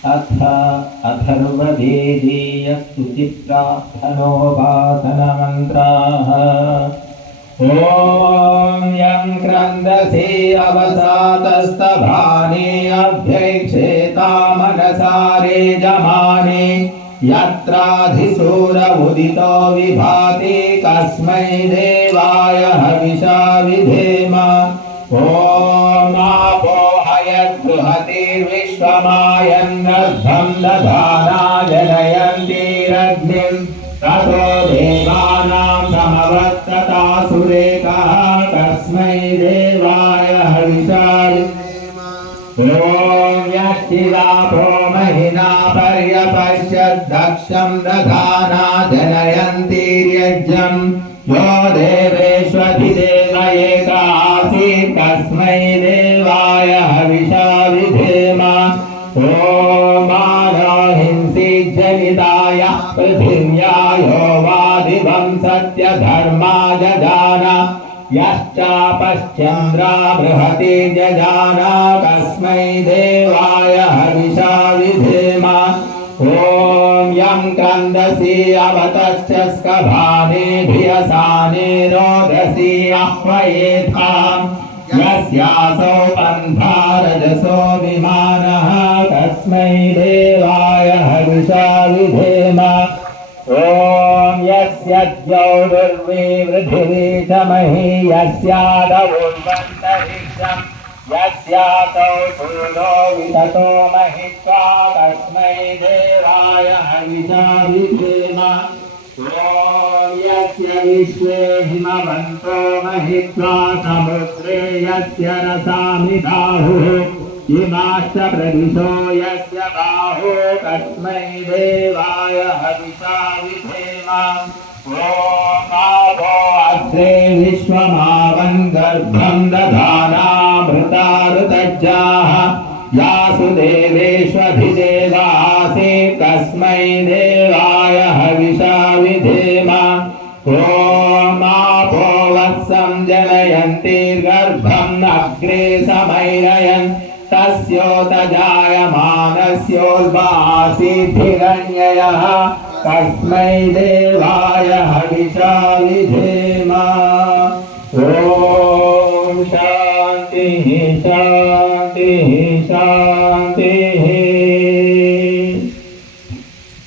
अथ अथर्ववेदीयस्तुतिप्रार्थनोपासनमन्त्राः ॐ यं क्रन्दसि अवसातस्तभानि अभ्यैक्षेता मनसारे जमाने। यत्राधिसूर उदितो विभाति कस्मै देवाय हविषा विधेम हयद्बृहतिर्विश्वमायन्नर्धं दधाना जनयन्तीरग्निम् ततो देवानां समवर्तता सुरेखः कस्मै देवाय हविषा ॐ यक्षिरापो महिना पर्यपश्यद्दक्षं दधाना जनयन्तीर्यज्ञम् यो देवेष्वधिदेव एक आसीत् कस्मै देवाय हविषा सत्यधर्मा जजान यश्चापश्चन्द्रा बृहति जजाना कस्मै देवाय हविषा विधेम। ॐ यं क्रन्दसि अवतश्च स्कभाने भियसाने रोदसी आह्वयेथाम् यस्यासौ पन्था रजसो विमानः। तस्मै देवाय हविषा विधेम ॐ यस्य द्यौर्विवृथिवी च मही यस्यादवुर्वन्तरिक्षम् यस्यासौ सूरो विततो महित्वा तस्मै देवाय हविषा विधेम ॐ यस्य विश्वे हिमवन्तो महित्वा समुद्रे यस्य रसामिदाहुः इमाश्च प्रदिशो यस्य बाहो तस्मै देवाय हविषा विधेम ॐ अग्रे विश्वमावन् गर्भं दधानामृतारुतज्जाः यासु देवेष्वधिदेवासे कस्मै देवाय हविषा विधेम ॐ वत्सं जनयन्तिर्गर्भम् अग्रे समैरयन् तस्योदजायमानस्योद्वासिद्धिरण्ययः कस्म देवाय हविषा विधेम ओ शांति शांति शांति